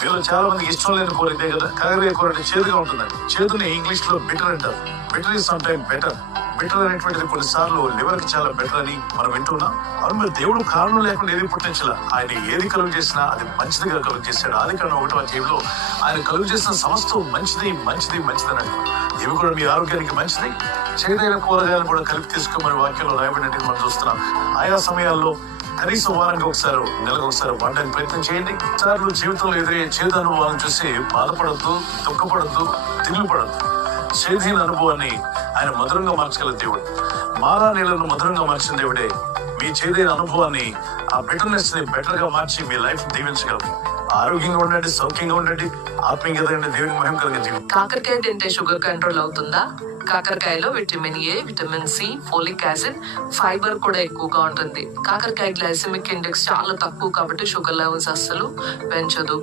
మీలో చాలా మందికి ఇష్టం లేని కూర ఇదే కదా. కాకరకాయ కూర అంటే చేదుగా ఉంటుందండి. చేదుని ఇంగ్లీష్ లో బిటర్ అంటారు. Bitter is some time better. Better అనేటువంటిది కొన్నిసార్లు లివర్ కి చాలా బెటర్ అని మనం వింటున్నాం. అవును, మరి దేవుడు కారణం లేకుండా ఏది పుట్టించాల. ఆయన ఏది కలుగు చేసినా అది మంచిదిగా కలుగు చేశాడు. ఆదికాండం 1వ అధ్యాయంలో ఆయన కలుగు చేసిన సమస్తం మంచిది మంచిది మంచిది అని అంటారు. ఇవి కూడా మీ ఆరోగ్యానికి మంచిది. చేదైన కూరగాయలు కూడా కలిపి తీసుకోమని వాక్యంలో రాయబడినట్టు మనం చూస్తున్నాం. ఆయా సమయాల్లో కనీసం వారానికి ఒకసారి, నెలకు ఒకసారి వండడానికి ప్రయత్నం చేయండి. సార్లు జీవితంలో ఎదురయ్యే చేదు అనుభవాలను చూసి బాధపడద్దు, దుఃఖపడద్దు, తిరుగుపడద్దు. చేదైన అనుభవాన్ని ఆయన మధురంగా మార్చగల దేవుడు. మారా నీళ్లను మధురంగా మార్చిన దేవుడే మీ చేదైన అనుభవాన్ని, ఆ బెటర్నెస్ ని బెటర్ గా మార్చి మీ లైఫ్ దీవించగలరు. ఆరోగ్యంగా ఉండండి, సౌఖ్యంగా ఉండండి, ఆత్మీయంగా దేవుడికి మహిమ కలిగింది. కాకరకాయ తింటే షుగర్ కంట్రోల్ అవుతుందా? కాకరకాయలో vitamin A, vitamin C, folic acid, fibre కూడా ఎక్కువగా ఉంటుంది. కాకరకాయ గ్లైసెమిక్ ఇండెక్స్ చాలా తక్కువ కాబట్టి షుగర్ లెవెల్స్ అస్సలు పెంచదు.